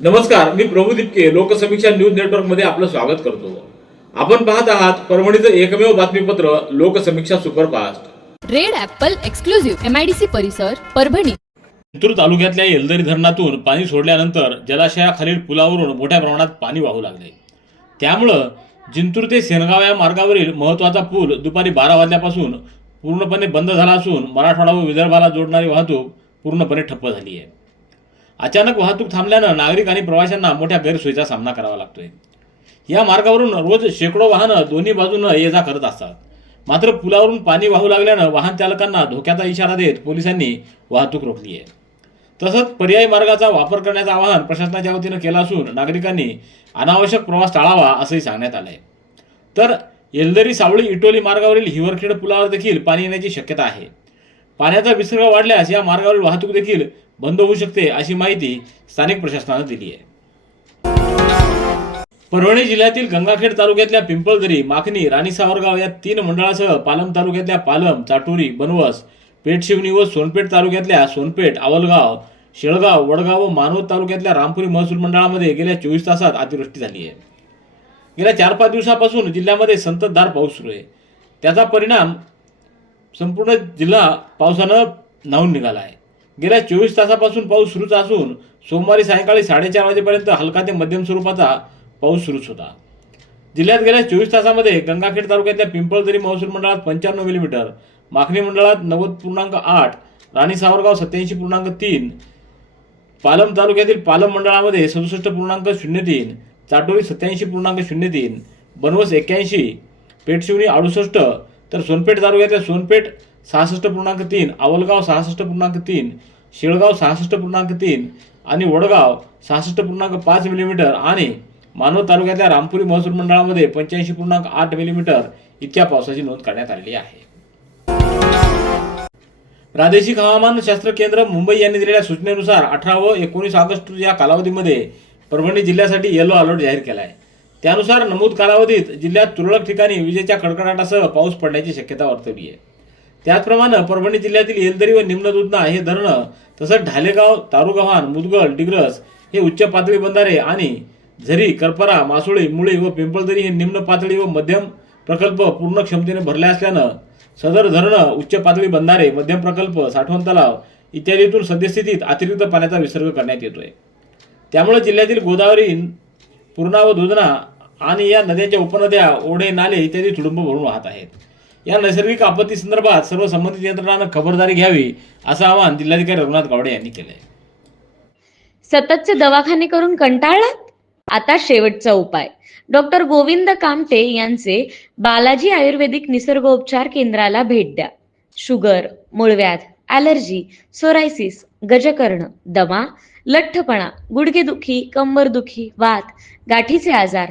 नमस्कार मी प्रभू दिपके लोकसमीक्षा न्यूज नेटवर्कमध्ये आपलं स्वागत करतो. आपण पाहत आहात परभणीचं एकमेव बातमीपत्र Loksamiksha superfast. Red apple exclusive MIDC परिसर परभणी. जिंतूर तालुक्यातल्या येलदरी धरणातून पाणी सोडल्यानंतर जलाशयाखालील पुलावरून मोठ्या प्रमाणात पाणी वाहू लागले. त्यामुळं जिंतूर ते सेनगाव या मार्गावरील महत्त्वाचा पूल दुपारी बारा वाजल्यापासून पूर्णपणे बंद झाला असून मराठवाडा व विदर्भाला जोडणारी वाहतूक पूर्णपणे ठप्प झाली आहे. अचानक वाहतूक थांबल्यानं नागरिक आणि प्रवाशांना मोठ्या गैरसोयीचा सामना करावा लागतोय. या मार्गावरून रोज शेकडो वाहनं दोन्ही बाजूनं ये जा करत असतात. मात्र पुलावरून पाणी वाहू लागल्यानं वाहन चालकांना धोक्याचा इशारा देत पोलिसांनी वाहतूक रोखली आहे तसंच पर्यायी मार्गाचा वापर करण्याचं आवाहन प्रशासनाच्या वतीनं केलं असून नागरिकांनी अनावश्यक प्रवास टाळावा असंही सांगण्यात आलंय. तर येलदरी सावळी इटोली मार्गावरील हिवरखेड पुलावर देखील पाणी येण्याची शक्यता आहे. पाण्याचा विसर्ग वाढल्यास या मार्गावरील वाहतूक देखील बंद होऊ शकते अशी माहिती स्थानिक प्रशासनानं दिली आहे. परभणी जिल्ह्यातील गंगाखेड तालुक्यातल्या पिंपळदरी माखणी राणी सावरगाव या तीन मंडळासह पालम तालुक्यातल्या पालम चाटोरी बनवस पेठशिवणी व सोनपेठ तालुक्यातल्या सोनपेठ आवलगाव शेळगाव वडगाव व मानवत तालुक्यातल्या रामपुरी महसूल मंडळामध्ये गेल्या चोवीस तासात अतिवृष्टी झाली आहे. गेल्या चार पाच दिवसापासून जिल्ह्यामध्ये संततधार पाऊस सुरू आहे. त्याचा परिणाम संपूर्ण जिल्हा पावसानं न्हावून निघाला आहे. गेल्या चोवीस तासापासून पाऊस सुरूच असून सोमवारी सायंकाळी साडेचार वाजेपर्यंत हलका ते मध्यम स्वरूपाचा पाऊस सुरूच होता. जिल्ह्यात गेल्या चोवीस तासामध्ये गंगाखेड तालुक्यातल्या पिंपळदरी महसूल मंडळात पंच्याण्णव मिलीमीटर माखणी मंडळात नव्वद पूर्णांक आठ राणी सावरगाव सत्याऐंशी पूर्णांक तीन पालम तालुक्यातील पालम मंडळामध्ये सदुसष्ट पूर्णांक शून्य तीन चाटोरी सत्याऐंशी पूर्णांक शून्य तीन बनवस एक्क्याऐंशी पेटशिवणी अडुसष्ट तर सोनपेठ तालुक्यातल्या सोनपेठ सहासष्ट पूर्णांक तीन आवलगाव सहासष्ट पूर्णांक तीन शेळगाव सहासष्ट पूर्णांक तीन आणि वडगाव सहासष्ट पूर्णांक पाच मिलीमीटर आणि मानव तालुक्यातल्या रामपुरी महसूल मंडळामध्ये पंच्याऐंशी पूर्णांक आठ मिलीमीटर इतक्या पावसाची नोंद करण्यात आलेली आहे. प्रादेशिक हवामान शास्त्र केंद्र मुंबई यांनी दिलेल्या सूचनेनुसार अठरा व एकोणीस ऑगस्ट या कालावधीमध्ये परभणी जिल्ह्यासाठी येलो अलर्ट जाहीर केला आहे त्यानुसार नमूद कालावधीत जिल्ह्यात तुरळक ठिकाणी विजेच्या कडकडाटासह पाऊस पडण्याची शक्यता वर्तवली आहे. त्याचप्रमाणे परभणी जिल्ह्यातील येलदरी व निम्न दुधना हे धरणं तसंच ढालेगाव तारुगव्हाण मुदगल डिग्रस हे उच्च पातळी बंधारे आणि झरी करपरा मासुळी मुळी व पिंपळदरी हे निम्न पातळी व मध्यम प्रकल्प पूर्ण क्षमतेने भरले असल्यानं सदर धरणं उच्च पातळी बंधारे मध्यम प्रकल्प साठवण तलाव इत्यादीतून सद्यस्थितीत अतिरिक्त पाण्याचा विसर्ग करण्यात येतोय. त्यामुळे जिल्ह्यातील गोदावरी पूर्णा व दुधना आणि या नद्यांच्या उपनद्या ओढे नाले इत्यादी तुडुंब भरून वाहत आहेत. या नैसर्गिक आपत्ती संदर्भात सर्व संबंधित यंत्रणांना खबरदारी घ्यावी असं आवाहन जिल्हाधिकारी रघुनाथ गावडे यांनी केलंय. सततचे दवाखाने करून कंटाळलात? आता शेवटचा उपाय. डॉक्टर गोविंद कामटे यांचे बालाजी आयुर्वेदिक निसर्गोपचार केंद्राला भेट द्या. शुगर मूळव्याध ॲलर्जी सोरायसिस गजकर्ण दमा लठ्ठपणा गुडघेदुखी कंबरदुखी वात गाठीचे आजार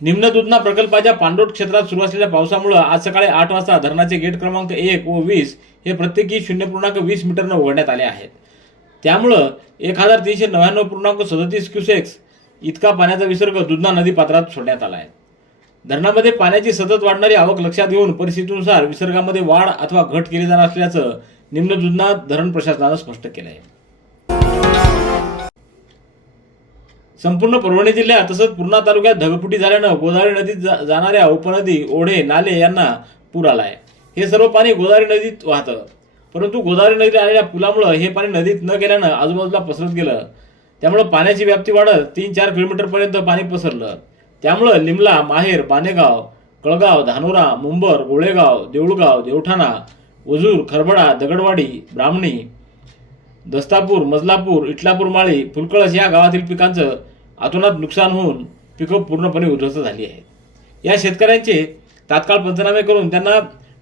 निम्न दुधना प्रकल्पाच्या पांडोट क्षेत्रात सुरू असलेल्या पावसामुळे आज सकाळी आठ वाजता धरणाचे गेट क्रमांक एक व वीस हे प्रत्येकी शून्य पूर्णांक वीस मीटरनं उघडण्यात आले आहेत. त्यामुळं एक हजार तीनशे नव्याण्णव पूर्णांक सदतीस क्युसेक्स इतका पाण्याचा विसर्ग दुधना नदी पात्रात सोडण्यात आला आहे. धरणामध्ये पाण्याची सतत वाढणारी आवक लक्षात घेऊन परिस्थितीनुसार विसर्गामध्ये वाढ अथवा घट केली जाणार असल्याचं निम्न दुधना धरण प्रशासनानं स्पष्ट केलं आहे संपूर्ण परभणी जिल्ह्यात तसंच पूर्णा तालुक्यात ढगफुटी झाल्यानं गोदावरी नदीत जा- जाणाऱ्या उपनदी ओढे नाले यांना पूर आलाय. हे सर्व पाणी गोदावरी नदीत वाहतं. परंतु गोदावरी नदीत आलेल्या पुलामुळं हे पाणी नदीत न गेल्यानं आजूबाजूला पसरत गेलं. त्यामुळं पाण्याची व्याप्ती वाढत तीन चार किलोमीटरपर्यंत पाणी पसरलं. त्यामुळं लिमला माहेर बानेगाव कळगाव धानोरा मुंबर गोळेगाव देऊळगाव देवठाणा वजूर खरबडा दगडवाडी ब्राह्मणी दस्तापूर मजलापूर इटलापूर माळी फुलकळस या गावातील पिकांचं अतोनात नुकसान होऊन पिकं पूर्णपणे उद्ध्वस्त झाली आहेत. या शेतकऱ्यांचे तात्काळ पंचनामे करून त्यांना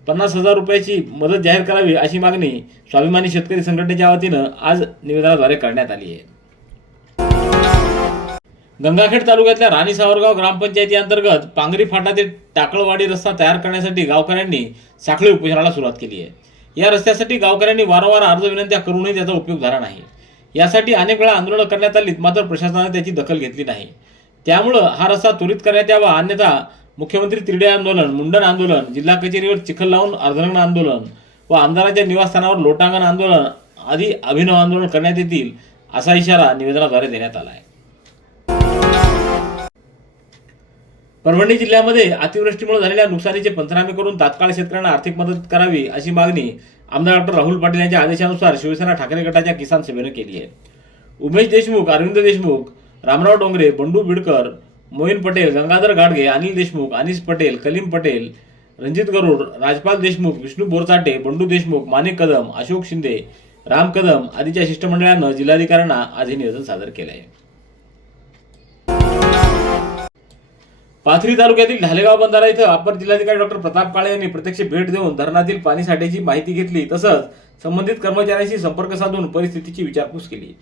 पन्नास हजार रुपयाची मदत जाहीर करावी अशी मागणी स्वाभिमानी शेतकरी संघटनेच्या वतीनं आज निवेदनाद्वारे करण्यात आली आहे. गंगाखेड तालुक्यातल्या राणी सावरगाव ग्रामपंचायती अंतर्गत पांगरी फाटा ते टाकळवाडी रस्ता तयार करण्यासाठी गावकऱ्यांनी साखळी उपोषणाला सुरुवात केली आहे. या रस्त्यासाठी गावकऱ्यांनी वारंवार अर्ज विनंत्या करूनही त्याचा उपयोग झाला नाही. यासाठी अनेक वेळा आंदोलनं करण्यात आलीत मात्र प्रशासनाने त्याची दखल घेतली नाही. त्यामुळं हा रस्ता त्वरित करण्यात यावा अन्यथा मुख्यमंत्री तिरडे आंदोलन मुंडन आंदोलन जिल्हा कचेरीवर चिखल लावून अर्धरंगण आंदोलन व आमदारांच्या निवासस्थानावर लोटांगण आंदोलन आदी अभिनव आंदोलन करण्यात येतील असा इशारा निवेदनाद्वारे देण्यात आला आहे परभणी जिल्ह्यामध्ये अतिवृष्टीमुळे झालेल्या नुकसानीचे पंचनामे करून तात्काळ शेतकऱ्यांना आर्थिक मदत करावी अशी मागणी आमदार डॉक्टर राहुल पाटील यांच्या आदेशानुसार शिवसेना ठाकरे गटाच्या किसान सभेनं केली आहे. उमेश देशमुख अरविंद देशमुख रामराव डोंगरे बंडू बिडकर मोहिन पटेल गंगाधर गाडगे अनिल देशमुख अनिस पटेल कलीम पटेल रणजित गरुड राजपाल देशमुख विष्णू बोरचाटे बंडू देशमुख माणिक कदम अशोक शिंदे राम कदम आदीच्या शिष्टमंडळानं जिल्हाधिकाऱ्यांना आज हे निवेदन सादर केलं आहे पाथरी तालुक्यातील ढालेगाव बंधारा इथं अपर जिल्हाधिकारी डॉक्टर प्रताप काळे यांनी प्रत्यक्ष भेट देऊन धरणातील पाणी साठ्याची माहिती घेतली तसंच संबंधित कर्मचाऱ्यांशी संपर्क साधून परिस्थितीची विचारपूस केली.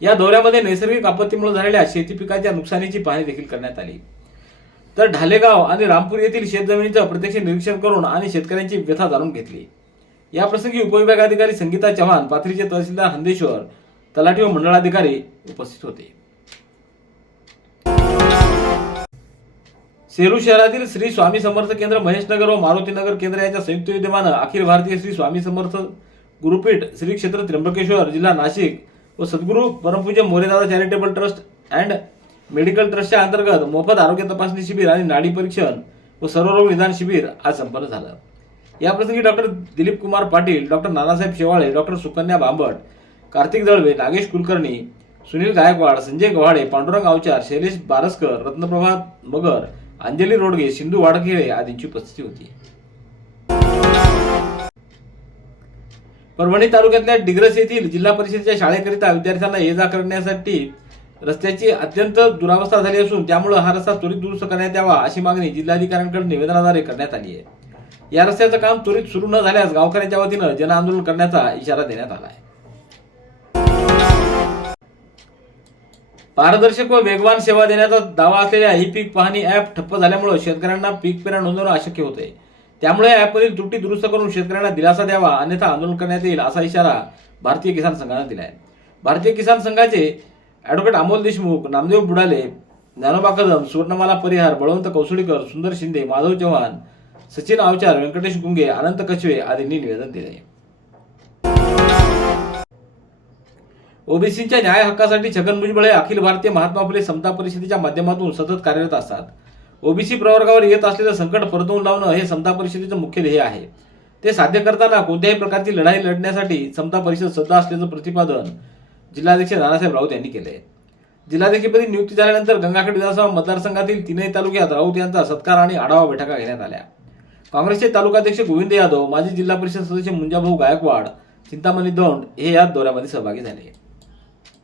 या दौऱ्यामध्ये नैसर्गिक आपत्तीमुळे झालेल्या शेती पिकांच्या नुकसानीची पाहणी देखील करण्यात आली. तर ढालेगाव आणि रामपूर येथील शेतजमिनीचं प्रत्यक्ष निरीक्षण करून आणि शेतकऱ्यांची व्यथा जाणून घेतली. या प्रसंगी उपविभागाधिकारी संगीता चव्हाण पाथरीचे तहसीलदार हंदेश्वर तलाठी व मंडळाधिकारी उपस्थित होते. सेलू शहरातील श्री स्वामी समर्थ केंद्र महेशनगर व मारुतीनगर केंद्र यांच्या संयुक्त विद्यमानं अखिल भारतीय श्री स्वामी समर्थ गुरुपीठ श्री क्षेत्र त्र्यंबकेश्वर जिल्हा नाशिक व सद्गुरू परमपूज्य Moredada charitable trust and medical ट्रस्टच्या अंतर्गत मोफत आरोग्य तपासणी शिबिर आणि नाडी परीक्षण व सर्वरोग निदान शिबिर आज संपन्न झालं. या प्रसंगी doctor Dilip Kumar Patil doctor Nanasaheb Shewale doctor Sukanya Bambat Kartik Dalve Nagesh Kulkarni Sunil Gaikwad Sanjay Gavhade Pandurang Avchar Shailesh Baraskar Ratnaprabha Magar Anjali Rodge Sindhu Wadkhele आदींची उपस्थिती होती. परभणी तालुक्यातल्या डिग्रस येथील जिल्हा परिषदेच्या शाळेकरिता विद्यार्थ्यांना ये जा करण्यासाठी रस्त्याची अत्यंत दुरावस्था झाली असून त्यामुळे हा रस्ता त्वरित दुरुस्त करण्यात यावा अशी मागणी जिल्हाधिकाऱ्यांकडे निवेदनाद्वारे करण्यात आली आहे. या रस्त्याचं काम त्वरित सुरू न झाल्यास गावकऱ्यांच्या वतीनं जनआंदोलन करण्याचा इशारा देण्यात आला आहे. पारदर्शक व वेगवान सेवा देण्याचा दावा असलेल्या ही पीक पाहणी ॲप ठप्प झाल्यामुळे शेतकऱ्यांना पीक पेरा नोंदवणं अशक्य होते त्यामुळे या त्रुटी दुरुस्त करून शेतकऱ्यांना दिलासा द्यावा अन्यथा आंदोलन करण्यात येईल असा इशारा भारतीय किसान संघानं दिला आहे भारतीय किसान संघाचे ॲडव्होकेट अमोल देशमुख नामदेव बुडाले ज्ञानोबा कदम सुवर्णमाला परिहार बळवंत कौसुडीकर सुंदर शिंदे माधव चव्हाण सचिन आवचार व्यंकटेश गुंगे अनंत कचवे आदींनी निवेदन दिले आहे ओबीसीच्या न्याय हक्कासाठी छगन भुजबळ हे अखिल भारतीय महात्मा फुले समता परिषदेच्या माध्यमातून सतत कार्यरत असतात. ओबीसी प्रवर्गावर येत असलेलं संकट परतवून लावणं हे समता परिषदेचं मुख्य ध्येय आहे. ते साध्य करताना कोणत्याही प्रकारची लढाई लढण्यासाठी समता परिषद सज्ज असल्याचं प्रतिपादन जिल्हाध्यक्ष नानासाहेब राऊत यांनी केलं आहे जिल्हाध्यक्षपदी नियुक्ती झाल्यानंतर गंगाखेड विधानसभा मतदारसंघातील तीनही तालुक्यात राऊत यांचा सत्कार आणि आढावा बैठका घेण्यात आल्या. काँग्रेसचे तालुकाध्यक्ष गोविंद यादव माजी जिल्हा परिषद सदस्य मुंजाभाऊ गायकवाड चिंतामणी दौंड हे या दौऱ्यामध्ये सहभागी झाले.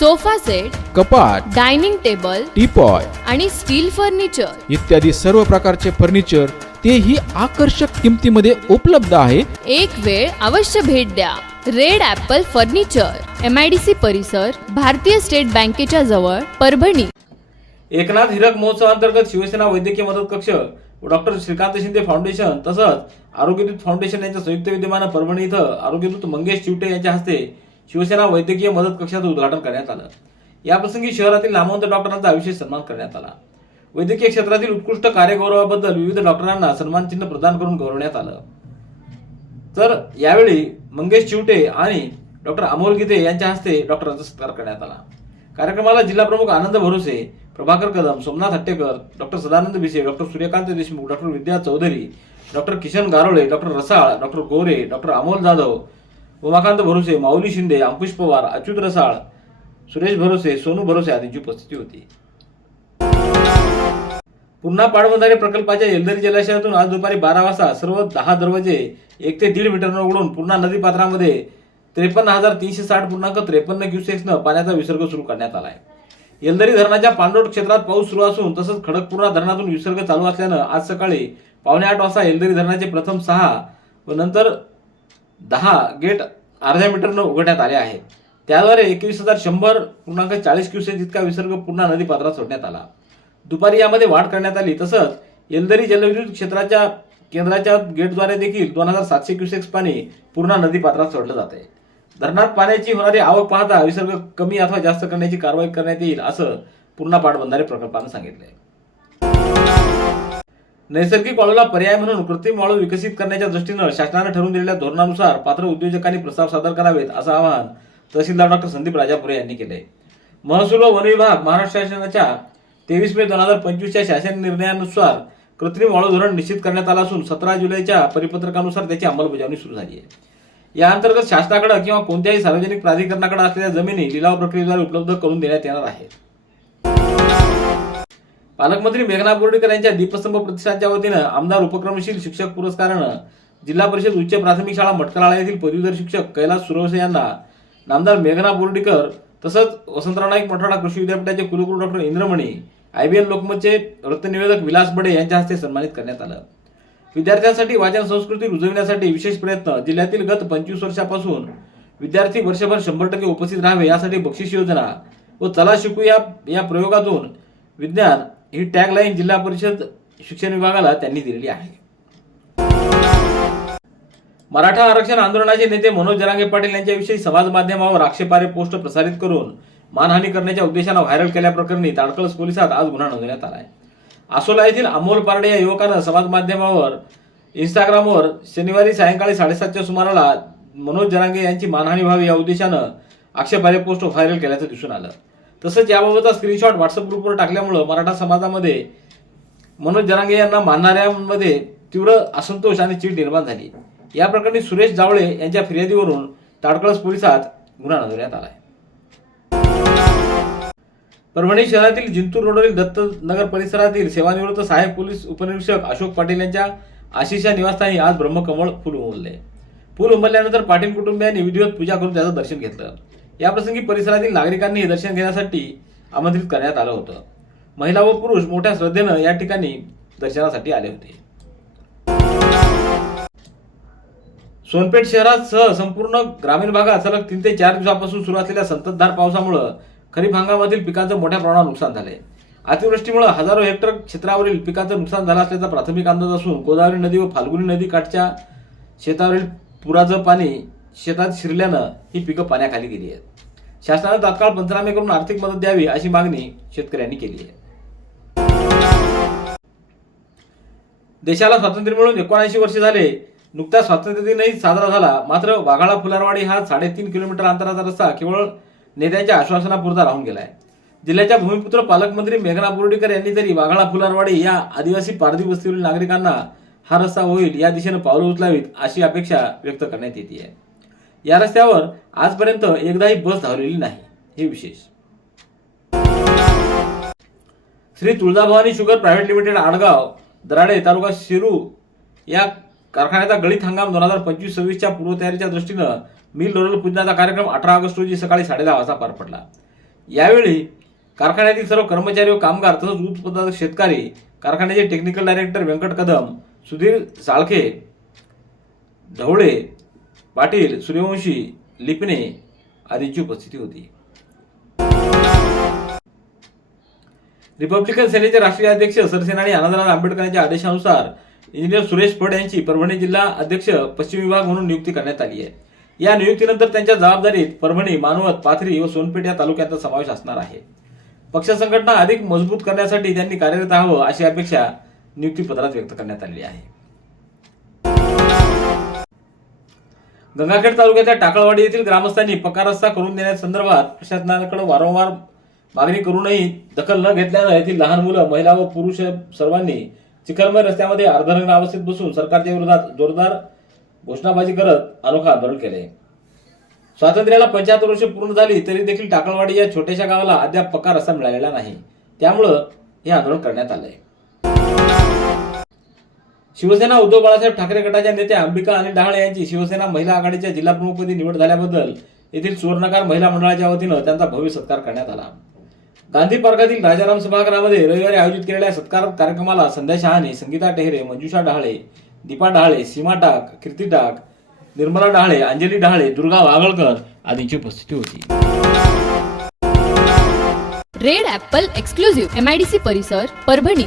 sofa set कपाट डायनिंग टेबल टीपॉय आणि स्टील फर्निचर. इत्यादी सर्व प्रकारचे फर्निचर तेही आकर्षक किमतीमध्ये उपलब्ध आहे. एक वेळ अवश्य भेट द्या. Red apple furniture M I D C परिसर भारतीय स्टेट बँकेच्या जवळ परभणी. एकनाथ हिरक महोत्सवांतर्गत शिवसेना वैद्यकीय मदत कक्ष डॉक्टर श्रीकांत शिंदे फाउंडेशन तसंच आरोग्यदूत फाउंडेशन यांच्या संयुक्त विद्यमानं परभणी इथं आरोग्यदूत मंगेश चिवटे यांच्या हस्ते शिवसेना वैद्यकीय मदत कक्षाचं उद्घाटन करण्यात आलं. याप्रसंगी शहरातील नामवंत डॉक्टरांचा विशेष सन्मान करण्यात आला. वैद्यकीय क्षेत्रातील उत्कृष्ट कार्यगौरवाबद्दल विविध डॉक्टरांना सन्मानचिन्ह प्रदान करून गौरवण्यात आलं. तर यावेळी मंगेश चिवटे आणि डॉक्टर अमोल गीते यांच्या हस्ते डॉक्टरांचा सत्कार करण्यात आला. कार्यक्रमाला जिल्हा प्रमुख Anand Bharose Prabhakar Kadam Somnath Hattekar doctor Sadanand Bhise doctor Suryakant Deshmukh doctor Vidya Chaudhari doctor Kishan Garole doctor Rasal doctor Gore doctor Amol Jadhav Umakant Bharose Mauli Shinde अंकुश पवार अच्युत रसाळ सुरेश भरोसे सोनू भरोसे आदींची उपस्थिती होती. पुन्हा पाटबंधारे प्रकल्पाच्या येलदरी जलाशयातून आज दुपारी बारा वाजता सर्व दहा दरवाजे एक ते दीड मीटरनं उघडून पुन्हा नदी पात्रामध्ये त्रेपन्न हजार तीनशे साठ पूर्णांक त्रेपन्न क्युसेक्सनं पाण्याचा विसर्ग सुरू करण्यात आलाय. येलदरी धरणाच्या पांडोट क्षेत्रात पाऊस सुरू असून तसंच खडकपूर्णा धरणातून विसर्ग चालू असल्यानं आज सकाळी पावणे आठ वाजता येलदरी धरणाचे प्रथम सहा व नंतर दहा गेट अर्ध्या मीटरनं उघडण्यात आले आहेत. त्याद्वारे एकवीस हजार शंभर पूर्णांक चाळीस क्युसेक इतका विसर्ग पुन्हा नदी पात्रात सोडण्यात आला. दुपारी यामध्ये वाढ करण्यात आली. तसंच येलदरी जलविद्युत क्षेत्राच्या केंद्राच्या गेटद्वारे देखील दोन हजार सातशे क्युसेक्स पाणी पूर्णा नदी पात्रात सोडलं जाते. धरणात पाण्याची होणारी आवक पाहता विसर्ग कमी अथवा जास्त करण्याची कारवाई करण्यात येईल असं पूर्णा पाटबंधारे प्रकल्पानं सांगितलंय. नैसर्गिक वाळूला पर्याय म्हणून कृत्रिम वाळू विकसित करण्याच्या दृष्टीनं शासनानं ठरवून दिलेल्या धोरणानुसार पात्र उद्योजकांनी प्रस्ताव सादर करावेत असं आवाहन तहसीलदार डॉक्टर संदीप राजापुरे यांनी केले महसूल व वन विभाग महाराष्ट्र शासनाच्या तेवीस मे दोन हजार पंचवीसच्या शासन निर्णयानुसार कृत्रिम वाळू धोरण निश्चित करण्यात आलं असून सतरा जुलैच्या परिपत्रकानुसार त्याची अंमलबजावणी सुरू झाली आहे. या अंतर्गत शासनाकडे किंवा कोणत्याही सार्वजनिक प्राधिकरणाकडे असलेल्या जमिनी लिलाव प्रक्रियेद्वारे उपलब्ध करून देण्यात येणार आहेत पालकमंत्री मेघना बोर्डीकर यांच्या दीपस्तंभ प्रतिष्ठानच्या वतीनं आमदार उपक्रमशील शिक्षक पुरस्कारानं जिल्हा परिषद उच्च प्राथमिक शाळा मटकराळा येथील पदवीधर शिक्षक कैलास सुरवसे यांना नामदार मेघना बोर्डीकर तसंच वसंतराव नाईक मठवाडा कृषी विद्यापीठाचे कुलगुरू डॉक्टर इंद्रमणी आयबीएन लोकमतचे वृत्तनिवेदक विलास बडे यांच्या हस्ते सन्मानित करण्यात आलं. विद्यार्थ्यांसाठी वाचन संस्कृती रुजविण्यासाठी विशेष प्रयत्न जिल्ह्यातील गत पंचवीस वर्षापासून विद्यार्थी वर्षभर शंभर टक्के उपस्थित राहावे यासाठी बक्षीस योजना व चला शिकू या या प्रयोगातून विज्ञान ही टॅगलाईन जिल्हा परिषद शिक्षण विभागाला त्यांनी दिलेली आहे. मराठा आरक्षण आंदोलनाचे नेते मनोज जरांगे पाटील यांच्याविषयी समाज माध्यमावर आक्षेपार्ह पोस्ट प्रसारित करून मानहानी करण्याच्या उद्देशानं व्हायरल केल्याप्रकरणी ताडकळस पोलिसात आज गुन्हा नोंदवण्यात आला आहे आसोला येथील अमोल पारडे या युवकानं समाज माध्यमावर इंस्टाग्रामवर शनिवारी सायंकाळी साडेसातच्या सुमाराला मनोज जरांगे यांची मानहानी व्हावी या उद्देशानं आक्षेपार्ह पोस्ट व्हायरल केल्याचं दिसून आलं. तसंच याबाबतचा स्क्रीनशॉट व्हॉट्सअप ग्रुपवर टाकल्यामुळं मराठा समाजामध्ये मनोज जरांगे यांना मानणाऱ्यांमध्ये तीव्र असंतोष आणि चीड निर्माण झाली. या प्रकरणी सुरेश जावळे यांच्या फिर्यादीवरून ताडकळस पोलिसात गुन्हा नोंदवण्यात आला आहे परभणी शहरातील जिंतूर रोडवरील दत्त नगर परिसरातील सेवानिवृत्त सहाय्यक पोलीस उपनिरीक्षक अशोक पाटील यांच्या आशिषा निवासस्थानी आज ब्रह्मकमळ फुल उमलले. फुल उमलल्यानंतर पाटील कुटुंबियांनी विधिवत पूजा करून त्याचं दर्शन घेतलं. याप्रसंगी परिसरातील नागरिकांनी दर्शन घेण्यासाठी आमंत्रित करण्यात आलं होतं. महिला व पुरुष मोठ्या श्रद्धेनं या ठिकाणी दर्शनासाठी आले होते. सोनपेठ शहरासह संपूर्ण ग्रामीण भागात सलग तीन ते चार दिवसापासून सुरू असलेल्या संततधार पावसामुळं खरीप हंगामातील पिकांचं मोठ्या प्रमाणात नुकसान झालंय. अतिवृष्टीमुळे हजारो हेक्टर क्षेत्रावरील पिकांचं नुकसान झालं असल्याचा प्राथमिक अंदाज असून गोदावरी नदी व फाल्गुनी नदी काठच्या शेतावरील पुराचं पाणी शेतात शिरल्यानं ही पिकं पाण्याखाली गेली आहेत. शासनानं तात्काळ पंचनामे करून आर्थिक मदत द्यावी अशी मागणी शेतकऱ्यांनी केली आहे. देशाला स्वातंत्र्य मिळून एकोणऐंशी वर्ष झाले. नुकताच स्वातंत्र्य दिनही साजरा झाला. मात्र वाघाळा फुलारवाडी हा साडेतीन किलोमीटर अंतराचा रस्ता केवळ नेत्यांच्या आश्वासनापुरता राहून गेलाय. जिल्ह्याच्या भूमिपुत्र पालकमंत्री मेघना बोर्डीकर यांनी तरी वाघाळा फुलारवाडी या आदिवासी पारधी वस्तीवरील नागरिकांना हा रस्ता होईल या दिशेनं पावलं उचलावीत अशी अपेक्षा व्यक्त करण्यात येते आहे. या रस्त्यावर आजपर्यंत एकदाही बस धावलेली नाही. हे विशेष. Shri Tuljabhavani sugar private limited Adgaon Darade taluka Shiru या कारखान्याचा गळीत हंगाम दोन हजार पंचवीस सव्वीसच्या पूर्वतयारीच्या दृष्टीनं मिल लोरल पूजनाचा कार्यक्रम अठरा ऑगस्ट रोजी सकाळी साडेदहा वाजता पार पडला. यावेळी कारखान्यातील सर्व कर्मचारी व कामगार तसंच ऊस उत्पादक शेतकरी कारखान्याचे टेक्निकल डायरेक्टर व्यंकट कदम सुधीर साळखे ढवळे पाटील सूर्यवंशी लिपणे आदींची उपस्थिती होती. रिपब्लिकन सेनेचे राष्ट्रीय अध्यक्ष सरसेनानी आनंदराज आंबेडकर यांच्या आदेशानुसार इंजिनियर सुरेश फड यांची परभणी जिल्हा अध्यक्ष पश्चिम विभाग म्हणून नियुक्ती करण्यात आली आहे. या नियुक्तीनंतर त्यांच्या जबाबदारीत परभणी मानवत पाथरी व सोनपेठ या तालुक्यांचा समावेश असणार आहे. पक्ष संघटना अधिक मजबूत करण्यासाठी त्यांनी कार्यरत राहावं अशी अपेक्षा नियुक्तीपत्रात व्यक्त करण्यात आली आहे. गंगाखेड तालुक्याच्या टाकळवाडी येथील ग्रामस्थांनी पक्का रस्ता करून देण्यासंदर्भात प्रशासनाकडे वारंवार मागणी करूनही दखल न घेतल्यानं येथील लहान मुलं महिला व पुरुष सर्वांनी चिखलमय रस्त्यामध्ये अर्धनग्न अवस्थेत बसून सरकारच्या विरोधात जोरदार घोषणाबाजी करत अनोखा आंदोलन केले. स्वातंत्र्याला पंच्याहत्तर वर्ष पूर्ण झाली तरी देखील टाकळवाडी या छोट्याशा गावाला अद्याप पक्का रस्ता मिळालेला नाही. त्यामुळं हे आंदोलन करण्यात आलंय. शिवसेना उद्धव बाळासाहेब ठाकरे गटाच्या नेत्या अंबिका आणि डहाळे यांची शिवसेना महिला आघाडीच्या जिल्हाप्रमुखपदी निवड झाल्याबद्दल येथील सुवर्णकार महिला मंडळाच्या वतीनं त्यांचा भव्य सत्कार करण्यात आला. गांधी पार्कातील राजाराम सभागृहामध्ये रविवारी आयोजित केलेल्या सत्कार कार्यक्रमाला संध्या शहाणे संगीता टेहरे मंजुषा डहाळे दीपा डहाळे सीमा टाक कीर्ती टाक निर्मला डहाळे अंजली डहाळे दुर्गा वागळकर आदींची उपस्थिती होती. रेड ॲपल एक्सक्लुझिव्ह एमआयडीसी परिसर परभणी.